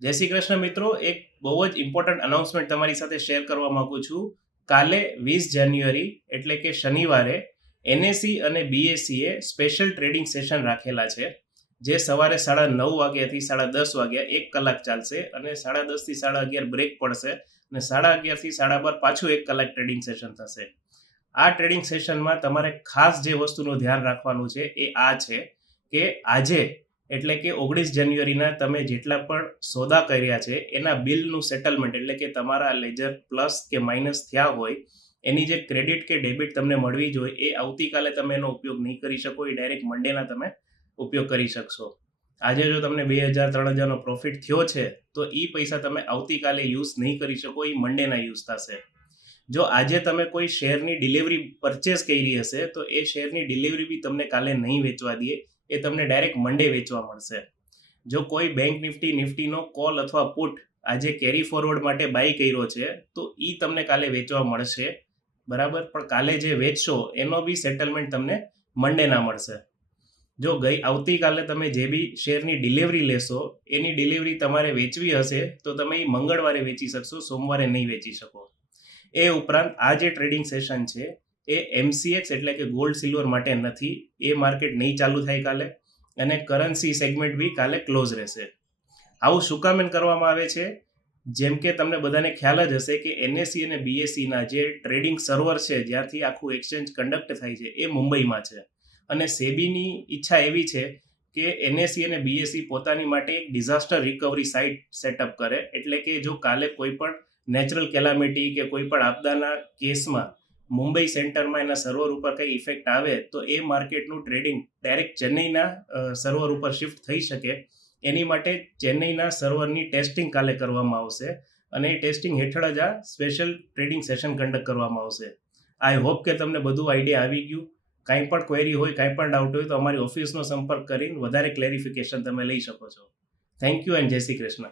જય શ્રી કૃષ્ણ મિત્રો, એક બહુ જ ઇમ્પોર્ટન્ટ અનાઉન્સમેન્ટ તમારી સાથે શેર કરવા માંગુ છું. કાલે 20 જાન્યુઆરી એટલે કે શનિવારે એનએસઈ અને બીએસસીએ સ્પેશિયલ ટ્રેડિંગ સેશન રાખેલા છે, જે સવારે 9:30 વાગ્યાથી 10:30 વાગ્યા 1 કલાક ચાલશે અને 10:30 થી 11:30 બ્રેક પડશે અને 11:30 થી 12:30 પાછું 1 કલાક ટ્રેડિંગ સેશન થશે. આ ટ્રેડિંગ સેશનમાં તમારે ખાસ જે વસ્તુનું ધ્યાન રાખવાનું છે એ આ છે કે આજે એટલે કે 19 જાન્યુઆરીના તમે જેટલા પણ સોદા કર્યા છે એના બિલનું સેટલમેન્ટ એટલે કે તમારા લેજર પ્લસ કે માઇનસ થયા હોય એની જે ક્રેડિટ કે ડેબિટ તમને મળવી જોઈએ એ આવતીકાલે તમે એનો ઉપયોગ નહીં કરી શકો, એ ડાયરેક્ટ મંડેના તમે ઉપયોગ કરી શકશો. આજે જો તમને 2,000-3,000નો પ્રોફિટ થયો છે તો એ પૈસા તમે આવતીકાલે યુઝ નહીં કરી શકો, એ મંડેના યુઝ થશે. જો આજે તમે કોઈ શેરની ડિલિવરી પરચેસ કરી હશે તો એ શેરની ડિલિવરી બી તમને કાલે નહીં વેચવા દે, એ તમને ડાયરેક્ટ મંડે વેચવા મળશે. જો કોઈ બેંક નિફ્ટીનો કોલ અથવા પુટ આજે કેરી ફોરવર્ડ માટે બાય કર્યો છે તો એ તમને કાલે વેચવા મળશે, બરાબર. પણ કાલે જે વેચશો એનો બી સેટલમેન્ટ તમને મંડેના મળશે. જો આવતીકાલે તમે જે બી શેરની ડિલિવરી લેશો એની ડિલિવરી તમારે વેચવી હશે તો તમે એ મંગળવારે વેચી શકશો, સોમવારે નહીં વેચી શકો. એ ઉપરાંત આ જે ટ્રેડિંગ સેશન છે એ એમસીએક્સ એટલે કે ગોલ્ડ સિલ્વર માટે નથી, એ માર્કેટ નહીં ચાલુ થાય કાલે, અને કરન્સી સેગમેન્ટ બી કાલે ક્લોઝ રહેશે. આવું શું કામ કરવામાં આવે છે? જેમ કે તમને બધાને ખ્યાલ જ હશે કે એનએસસી અને બીએસસીના જે ટ્રેડિંગ સર્વર છે જ્યાંથી આખું એક્સચેન્જ કન્ડક્ટ થાય છે એ મુંબઈમાં છે, અને સેબીની ઈચ્છા એવી છે કે એનએસસી અને બીએસસી પોતાની માટે એક ડિઝાસ્ટર રિકવરી સાઇટ સેટઅપ કરે, એટલે કે જો કાલે કોઈ પણ નેચરલ કેલામિટી કે કોઈ પણ આપદાના કેસમાં મુંબઈ સેન્ટરમાં એના સર્વર ઉપર કંઈ ઇફેક્ટ આવે તો એ માર્કેટનું ટ્રેડિંગ ડાયરેક્ટ ચેન્નઈના સર્વર ઉપર શિફ્ટ થઈ શકે. એની માટે ચેન્નઈના સર્વરની ટેસ્ટિંગ કાલે કરવામાં આવશે અને એ ટેસ્ટિંગ હેઠળ જ આ સ્પેશિયલ ટ્રેડિંગ સેશન કન્ડક્ટ કરવામાં આવશે. આઈ હોપ કે તમને બધું આઈડિયા આવી ગયું. કાંઈ પણ ક્વેરી હોય, કાંઈ પણ ડાઉટ હોય તો અમારી ઓફિસનો સંપર્ક કરીને વધારે ક્લેરિફિકેશન તમે લઈ શકો છો. થેન્ક યુ એન્ડ જય શ્રી કૃષ્ણ.